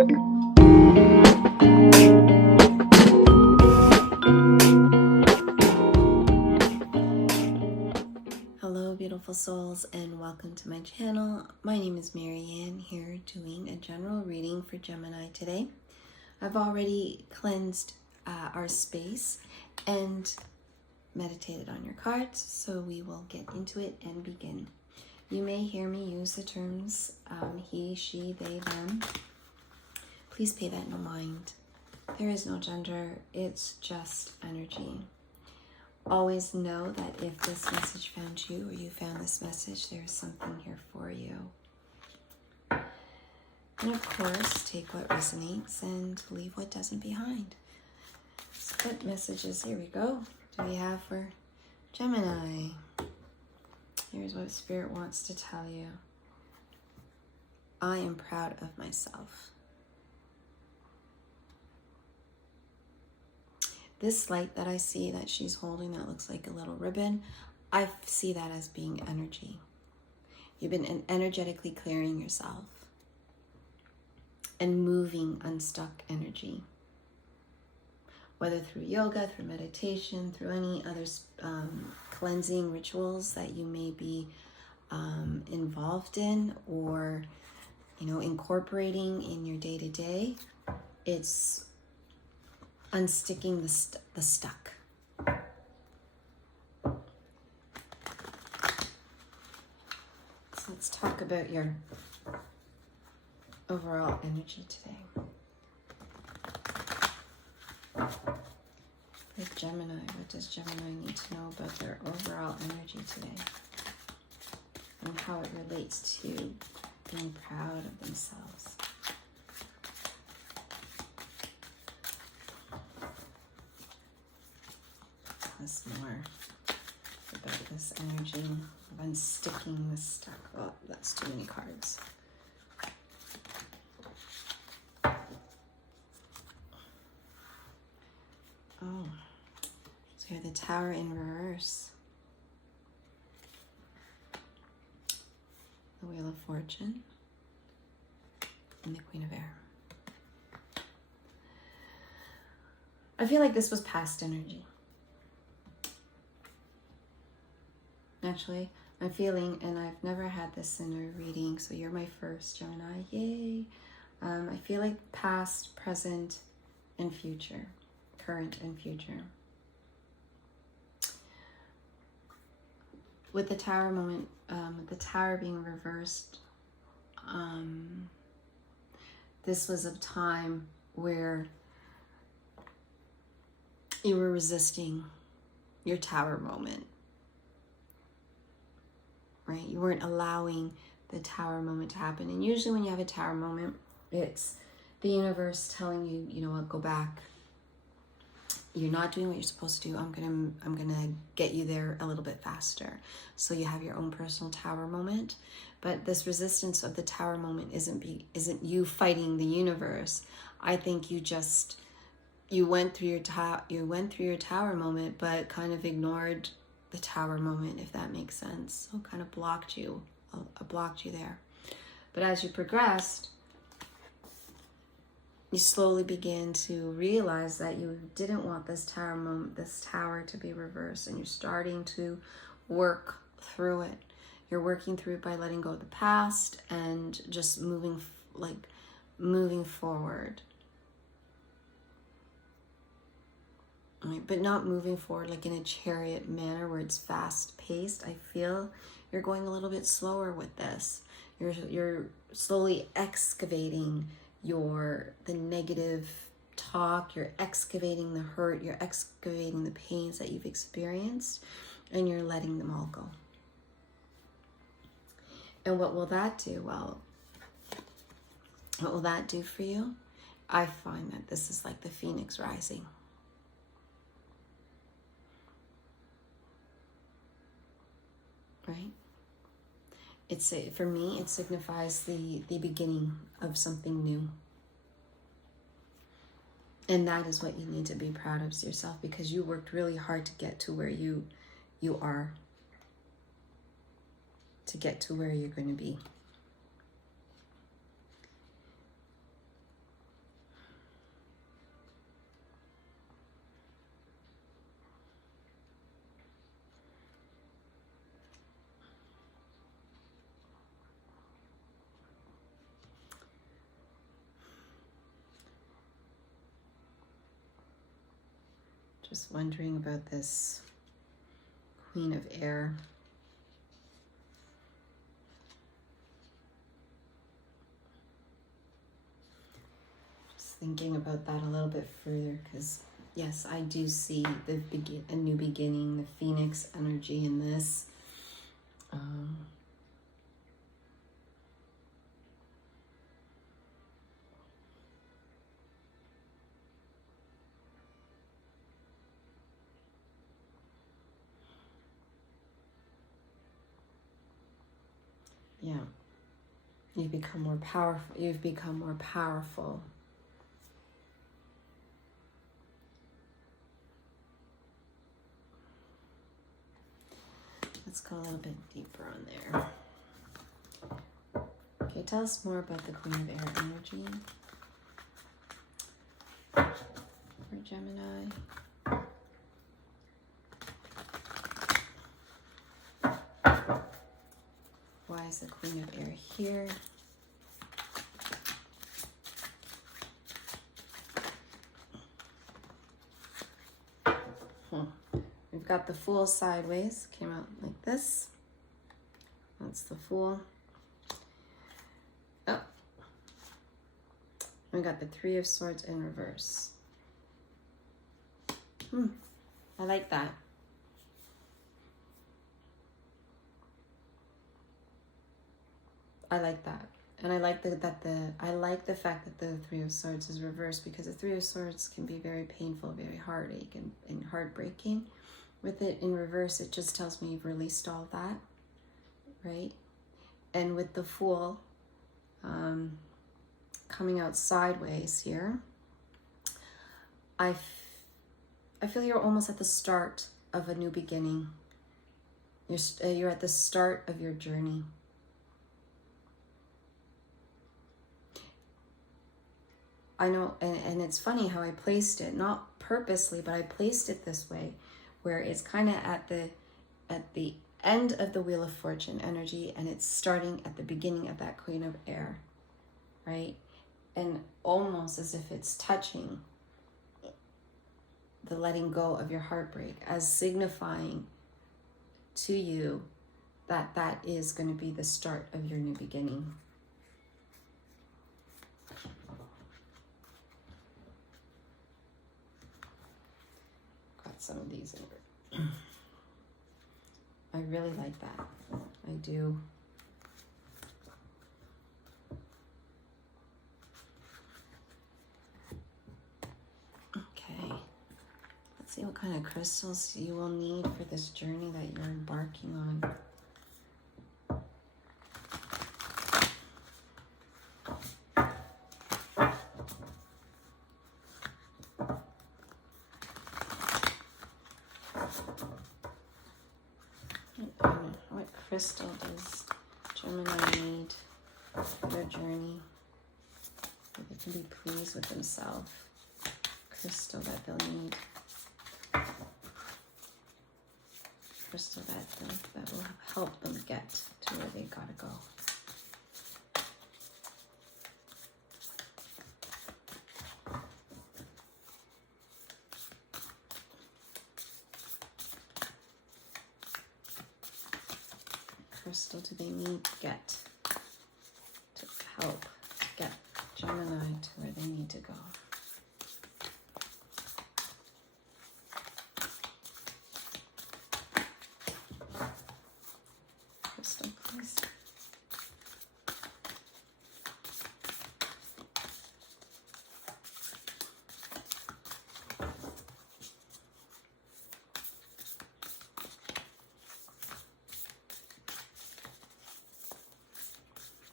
Hello beautiful souls, and welcome to my channel. My name is Marianne, here doing a general reading for Gemini today. I've already cleansed our space and meditated on your cards, so we will get into it and begin. You may hear me use the terms he, she, they, them. Please pay that no mind. There is no gender, it's just energy. Always know that if this message found you or you found this message, there's something here for you. And of course, take what resonates and leave what doesn't behind. So what messages, here we go, do we have for Gemini? Here's what Spirit wants to tell you. I am proud of myself. This light that I see that she's holding that looks like a little ribbon, I see that as being energy. You've been energetically clearing yourself and moving unstuck energy. Whether through yoga, through meditation, through any other cleansing rituals that you may be involved in or, incorporating in your day-to-day, it's unsticking the stuck. So let's talk about your overall energy today. For Gemini, what does Gemini need to know about their overall energy today? And how it relates to being proud of themselves. Us more about this energy of unsticking the stuck. Oh, that's too many cards. Oh, so we have the Tower in reverse, the Wheel of Fortune, and the Queen of Air. I feel like this was past energy. Actually, I'm feeling, and I've never had this in a reading, so you're my first, Gemini, yay. I feel like past, present, and future, current and future. With the Tower moment, with the Tower being reversed, this was a time where you were resisting your Tower moment. Right? You weren't allowing the Tower moment to happen. And usually when you have a Tower moment, it's the universe telling you, you know what, go back. You're not doing what you're supposed to do. I'm gonna get you there a little bit faster. So you have your own personal Tower moment. But this resistance of the Tower moment isn't you fighting the universe. I think you went through your Tower moment, but kind of ignored the Tower moment, if that makes sense. So kind of blocked you there. But as you progressed, you slowly began to realize that you didn't want this Tower moment, this Tower to be reversed, and you're starting to work through it. You're working through it by letting go of the past and just moving forward. Right, but not moving forward like in a chariot manner where it's fast paced. I feel you're going a little bit slower with this. You're slowly excavating the negative talk, you're excavating the hurt, you're excavating the pains that you've experienced, and you're letting them all go. And what will that do? Well, what will that do for you? I find that this is like the phoenix rising. Right? For me, it signifies the beginning of something new. And that is what you need to be proud of yourself, because you worked really hard to get to where you are, to get to where you're going to be. Just wondering about this Queen of Air. Just thinking about that a little bit further, because yes, I do see a new beginning, the Phoenix energy in this. Yeah, you've become more powerful. You've become more powerful. Let's go a little bit deeper on there. Okay, tell us more about the Queen of Air energy for Gemini. Why is the Queen of Air here? We've got the Fool sideways, came out like this. That's the Fool. Oh, we got the Three of Swords in reverse. I like that. I like that. And I like I like the fact that the Three of Swords is reversed, because the Three of Swords can be very painful, very heartache and heartbreaking. With it in reverse, it just tells me you've released all that, right? And with the Fool coming out sideways here, I feel you're almost at the start of a new beginning. You're at the start of your journey. I know, and it's funny how I placed it, not purposely, but I placed it this way, where it's kind of at the end of the Wheel of Fortune energy, and it's starting at the beginning of that Queen of Air, right? And almost as if it's touching the letting go of your heartbreak, as signifying to you that that is going to be the start of your new beginning. Some of these in. I really like that. I do. Okay. Let's see what kind of crystals you will need for this journey that you're embarking on. What crystal does Gemini need for their journey, so they can be pleased with themselves? Crystal that they'll need. Crystal that will help them get to where they gotta go. Crystal do they need to get to help get Gemini to where they need to go? Crystal, please.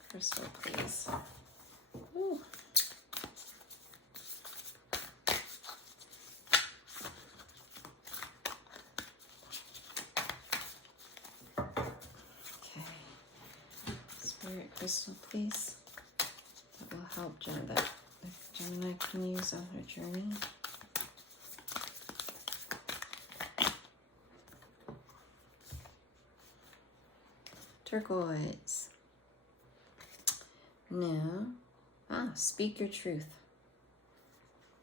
Crystal, please. Ooh. Okay. Spirit crystal, please. That will help that Gemini can use on her journey. Turquoise. No. Speak your truth.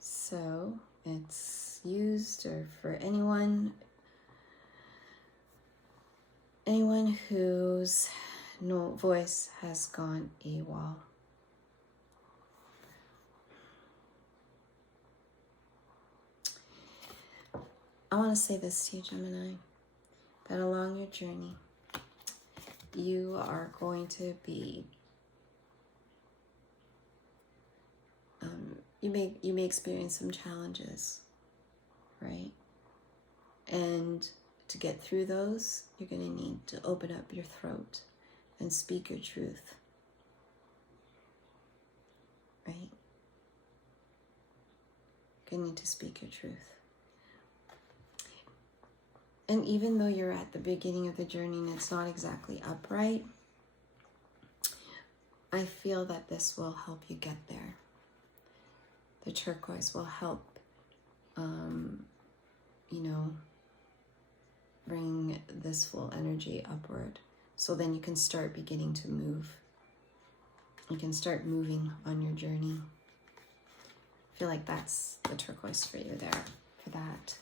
So it's used, or for anyone whose voice has gone AWOL. I want to say this to you, Gemini, that along your journey, you are going to be, you may experience some challenges, right? And to get through those, you're going to need to open up your throat and speak your truth, right? You're going to need to speak your truth. And even though you're at the beginning of the journey and it's not exactly upright, I feel that this will help you get there. The turquoise will help, bring this full energy upward. So then you can start beginning to move. You can start moving on your journey. I feel like that's the turquoise for you there, for that.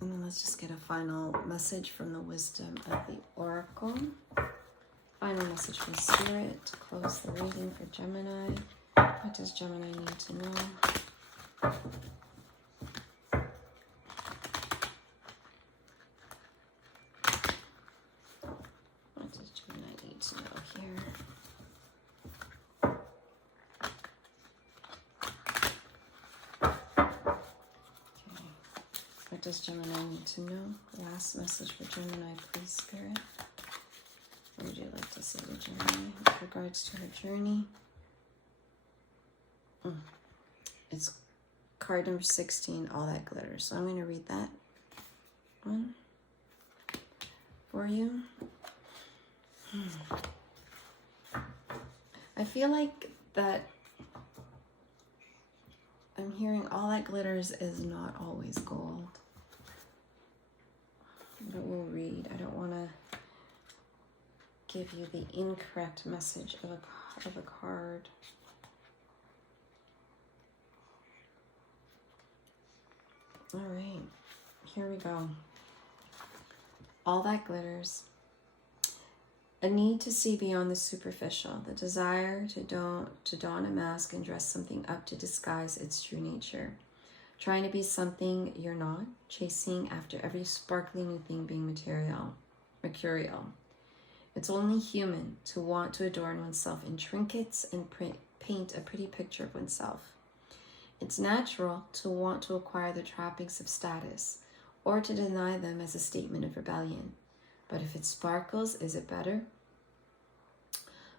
And then let's just get a final message from the wisdom of the oracle. Final message from Spirit to close the reading for Gemini. What does Gemini need to know? What does Gemini need to know here? What does Gemini need to know? Last message for Gemini, please, Spirit. What would you like to say to Gemini with regards to her journey? It's card number 16, All That Glitters. So I'm going to read that one for you. I feel like that I'm hearing all that glitters is not always gold. But we'll read. I don't want to give you the incorrect message of a card. All right, here we go. All that glitters. A need to see beyond the superficial, the desire to don a mask and dress something up to disguise its true nature. Trying to be something you're not, chasing after every sparkly new thing being mercurial. It's only human to want to adorn oneself in trinkets and paint a pretty picture of oneself. It's natural to want to acquire the trappings of status or to deny them as a statement of rebellion. But if it sparkles, is it better?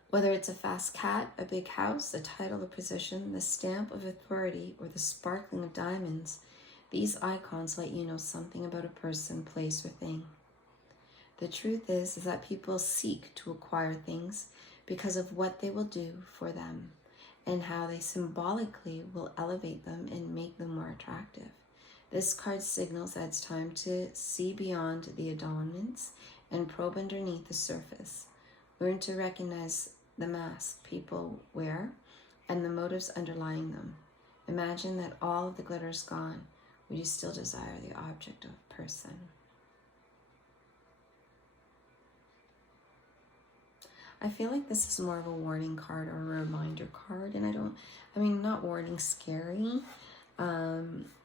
Whether it's a fast cat, a big house, a title, a position, the stamp of authority, or the sparkling of diamonds, these icons let you know something about a person, place, or thing. The truth is that people seek to acquire things because of what they will do for them and how they symbolically will elevate them and make them more attractive. This card signals that it's time to see beyond the adornments and probe underneath the surface. Learn to recognize the mask people wear and the motives underlying them. Imagine that all of the glitter is gone. Would you still desire the object of a person? I feel like this is more of a warning card or a reminder card, and not warning scary.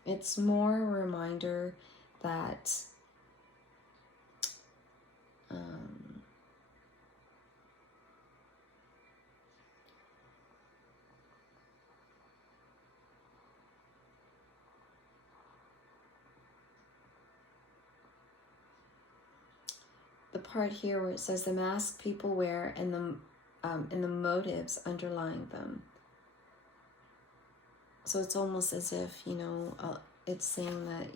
It's more a reminder that the part here where it says the mask people wear and the motives underlying them. So it's almost as if, it's saying that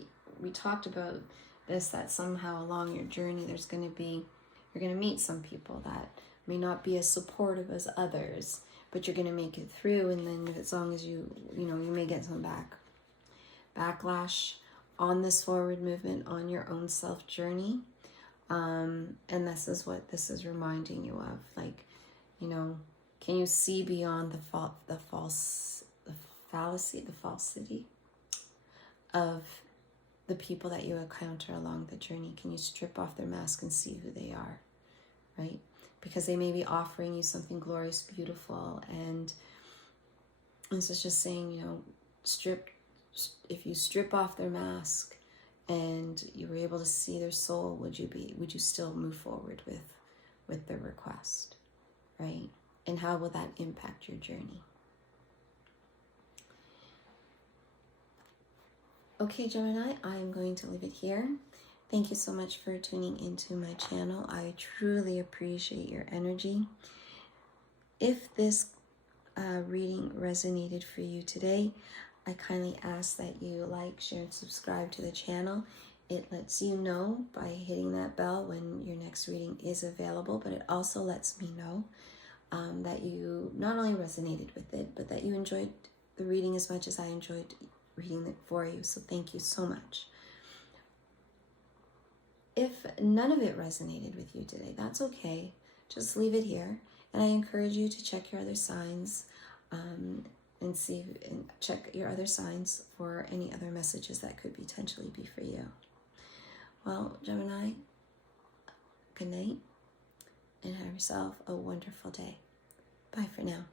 we talked about this, that somehow along your journey you're going to meet some people that may not be as supportive as others, but you're going to make it through. And then as long as you may get some backlash on this forward movement on your own self journey. And this is what this is reminding you of. Like, can you see beyond the fallacy, the falsity of the people that you encounter along the journey? Can you strip off their mask and see who they are, right? Because they may be offering you something glorious, beautiful, and this is just saying, you know, if you strip off their mask and you were able to see their soul, would you still move forward with their request, right? And how will that impact your journey? Okay, Gemini, I'm going to leave it here. Thank you so much for tuning into my channel. I truly appreciate your energy. If this reading resonated for you today, I kindly ask that you like, share, and subscribe to the channel. It lets you know by hitting that bell when your next reading is available, but it also lets me know that you not only resonated with it, but that you enjoyed the reading as much as I enjoyed reading it for you. So thank you so much. If none of it resonated with you today, that's okay. Just leave it here. And I encourage you to check your other signs and check your other signs for any other messages that could potentially be for you. Well, Gemini, good night and have yourself a wonderful day. Bye for now.